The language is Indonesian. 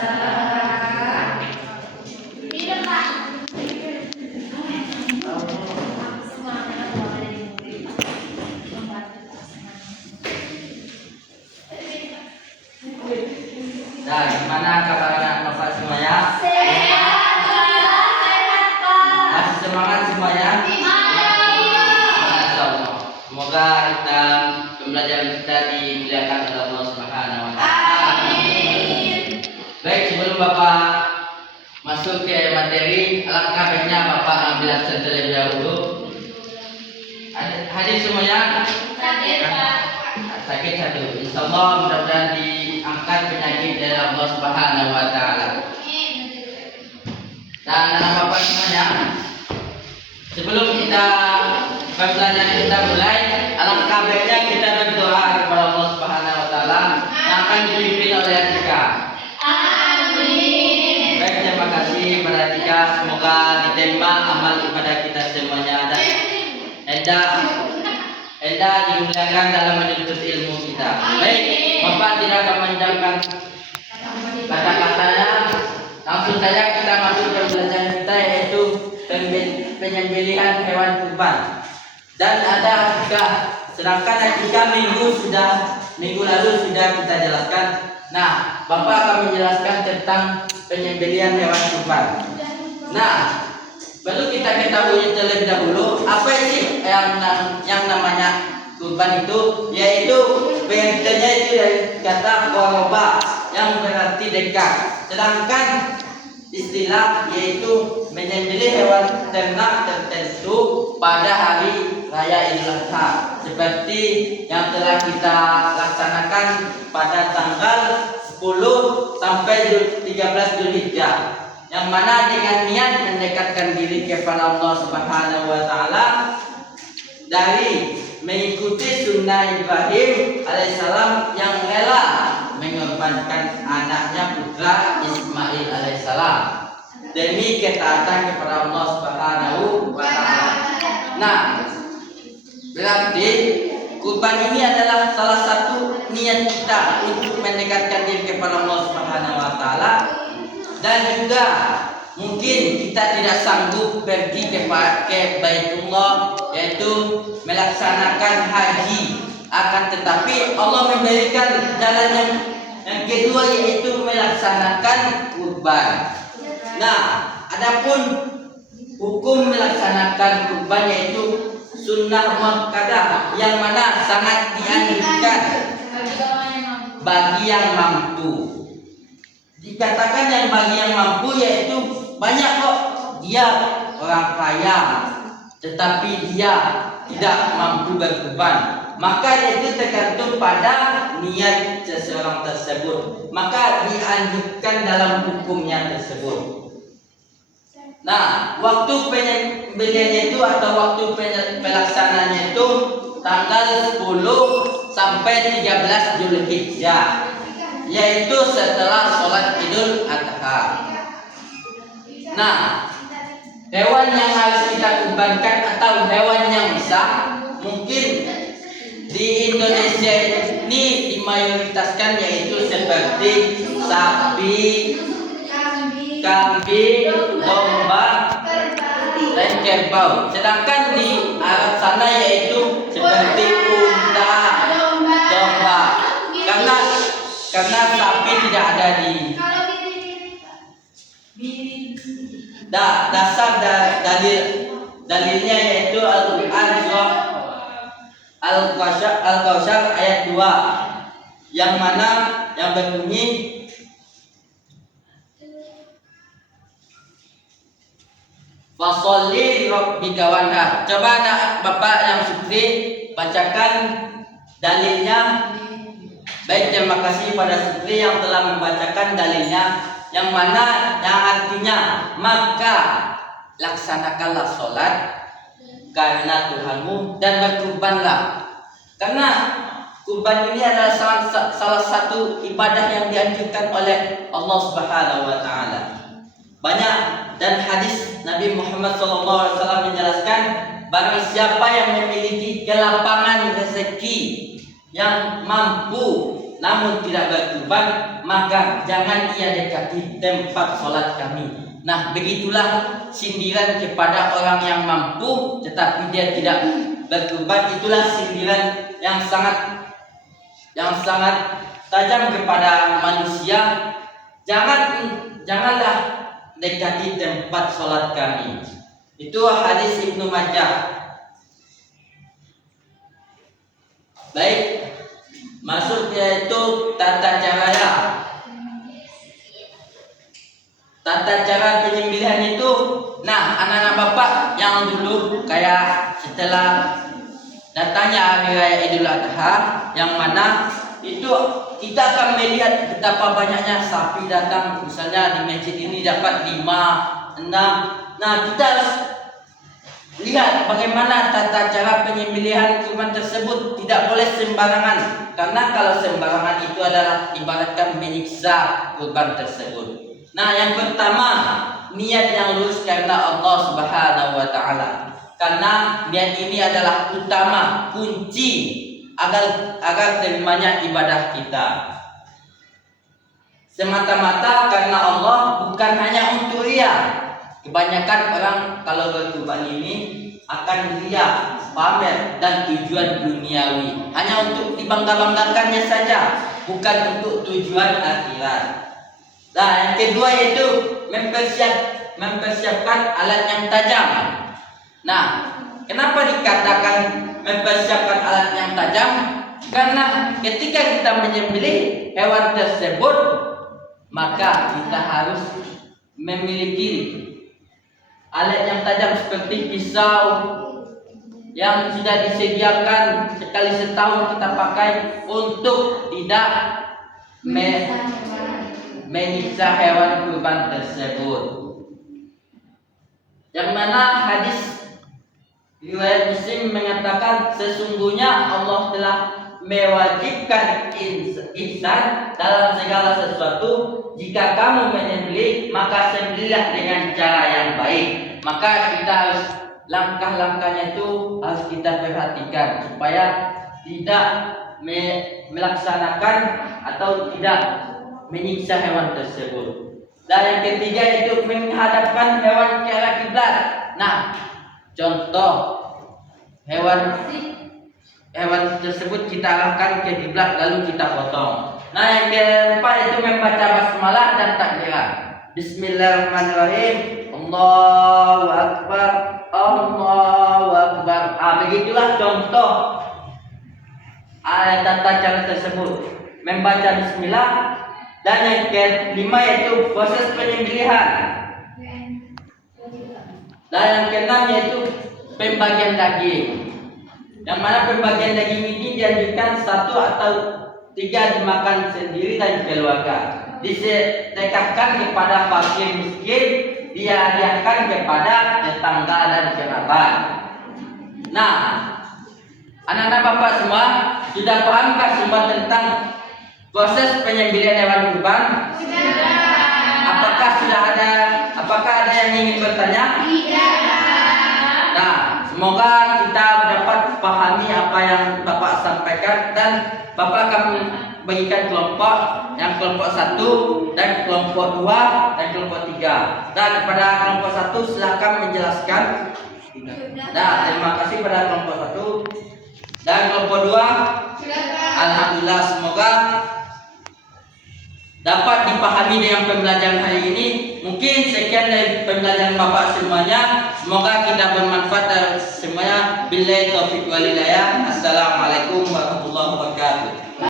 Nah, gimana kabar Bapak semuanya? Sehat, Pak. Masih semangat semuanya? Masya Allah. Semoga kita pembelajaran kita dimuliakan oleh Allah Subhanahu wa Ta'ala. Baik, sebelum Bapak masuk ke materi, alangkah baiknya Bapak ambil absen terlebih dahulu. Hadir semuanya? Sakit satu. Insya Allah mudah-mudahan diangkat penyakit dari Allah Subhanahu wa Ta'ala. Dan anak Bapak semuanya, sebelum kita pembelajaran kita mulai, alangkah baiknya kita berdoa kepada Allah Subhanahu wa Ta'ala yang akan dipimpin oleh Atika. Amin. Baik, terima kasih kepada Atika. Semoga diterima amal ibadah kita semuanya dan Enda dimuliakan dalam menuntut ilmu kita. Baik, Bapak tidak akan menjawabkan kata-katanya. Langsung saja kita masuk ke pembelajaran kita, yaitu penyembelihan hewan kurban. Dan ada akikah, sedangkan akikah minggu lalu sudah kita jelaskan. Nah, Bapak akan menjelaskan tentang penyembelihan hewan kurban. Nah, perlu kita ketahui terlebih dahulu apa sih yang namanya kurban itu, yaitu pengertiannya itu dari kata qoroba yang berarti dekat. Sedangkan istilah yaitu menyembelih hewan ternak tertentu pada hari raya Idul Adha, seperti yang telah kita laksanakan pada tanggal 10 sampai 13 Zulhijjah, yang mana dengan niat mendekatkan diri kepada Allah Subhanahu wa Ta'ala dari mengikuti sunnah Ibrahim alaihissalam yang rela mengorbankan anaknya putra Ismail alaihissalam demi ketaatan kepada Allah Subhanahu wa Ta'ala. Nah, berarti kurban ini adalah salah satu niat kita untuk mendekatkan diri kepada Allah Subhanahu wa Ta'ala. Dan juga mungkin kita tidak sanggup pergi ke Baitullah, yaitu melaksanakan haji. Akan tetapi Allah memberikan jalan yang kedua, yaitu melaksanakan kurban. Nah, adapun hukum melaksanakan kurban yaitu sunnah muakkadah, yang mana sangat dianjurkan bagi yang mampu. Dikatakan yang bagi yang mampu, yaitu banyak kok dia orang kaya tetapi dia tidak mampu berkurban, maka itu tergantung pada niat seseorang tersebut, maka dianjurkan dalam hukumnya tersebut. Nah, waktu penyembelihannya itu atau waktu pelaksanaannya itu tanggal 10 sampai 13 Zulhijjah, yaitu setelah sholat Idul Adha. Nah, hewan yang harus kita kurbankan atau hewan yang bisa, mungkin di Indonesia ini dimayoritaskan yaitu seperti sapi, kambing, domba, dan kerbau. Sedangkan di Arab sana yaitu seperti unta, domba. Karena sapi tidak ada di dasar dalilnya, yaitu Al-Quran surah Al-Kautsar ayat 2, yang mana yang berbunyi Fasholli rabbika wanhar. Coba Bapak yang Supri bacakan dalilnya. Baik, terima kasih pada Supri yang telah membacakan dalilnya, yang mana yang artinya maka laksanakanlah sholat karena Tuhanmu dan berkurbanlah. Karena kurban ini adalah salah satu ibadah yang dianjurkan oleh Allah Subhanahu wa Ta'ala. Banyak dan hadis Nabi Muhammad SAW menjelaskan, barang siapa yang memiliki kelapangan rezeki yang mampu namun tidak berkurban, maka jangan ia dekati tempat sholat kami. Nah, begitulah sindiran kepada orang yang mampu tetapi dia tidak berkurban. Itulah sindiran yang sangat tajam kepada manusia. Janganlah dekati tempat sholat kami. Itu hadis Ibnu Majah. Baik, maksudnya itu tata caranya. Tata cara penyembelihan itu, nah anak-anak bapak yang dulu kayak setelah datangnya hari raya Idul Adha, yang mana itu kita akan melihat betapa banyaknya sapi datang. Misalnya di masjid ini dapat 5, 6. Nah kita harus lihat bagaimana tata cara penyembelihan kurban tersebut. Tidak boleh sembarangan, karena kalau sembarangan itu adalah ibaratkan menyiksa kurban tersebut. Nah, yang pertama, niat yang lurus karena Allah Subhanahu wa taala. Karena niat ini adalah utama, kunci agar terimanya ibadah kita. Semata-mata karena Allah, bukan hanya untuk ria. Kebanyakan orang kalau berkurban ini akan ria, pamer, dan tujuan duniawi. Hanya untuk dibangga-banggakannya saja, bukan untuk tujuan akhirat. Nah, yang kedua yaitu mempersiapkan alat yang tajam. Nah, kenapa dikatakan mempersiapkan alat yang tajam? Karena ketika kita menyembelih hewan tersebut, maka kita harus memiliki alat yang tajam seperti pisau yang sudah disediakan sekali setahun kita pakai untuk tidak menyiksa hewan kurban tersebut. Yang mana hadis riwayat Muslim mengatakan sesungguhnya Allah telah mewajibkan ihsan dalam segala sesuatu. Jika kamu menyembelih, maka sembelihlah dengan cara yang baik. Maka kita harus langkah-langkahnya itu harus kita perhatikan supaya tidak melaksanakan atau tidak menyiksa hewan tersebut. Dan yang ketiga itu menghadapkan hewan ke arah kiblat. Nah, contoh hewan tersebut kita arahkan ke kiblat lalu kita potong. Nah, yang keempat itu membaca basmalah dan takbiran. Bismillahirrahmanirrahim. Allahu akbar. Allahu akbar. Begitulah contoh tata cara tersebut. Membaca bismillah. Dan yang kelima yaitu proses penyembelihan. Dan yang keenam yaitu pembagian daging. Yang mana pembagian daging ini dianjurkan 1 atau 3 dimakan sendiri dan keluarga. Disedekahkan kepada fakir miskin, dihadiahkan kepada tetangga dan kerabat. Nah, anak-anak bapak semua sudah pahamkah semua tentang proses penyembelihan hewan kurban? Apakah ada yang ingin bertanya? Tidak. Nah, semoga kita dapat pahami apa yang Bapak sampaikan dan Bapak akan bagikan kelompok, yang kelompok 1 dan kelompok 2 dan kelompok 3. Dan kepada kelompok 1 silakan menjelaskan. Nah, terima kasih pada kelompok 1 dan kelompok 2. Alhamdulillah, semoga dapat dipahami dengan pembelajaran hari ini. Mungkin sekian dari pembelajaran Bapak semuanya. Semoga kita bermanfaat dan semuanya. Billahi taufiq wal hidayah. Assalamualaikum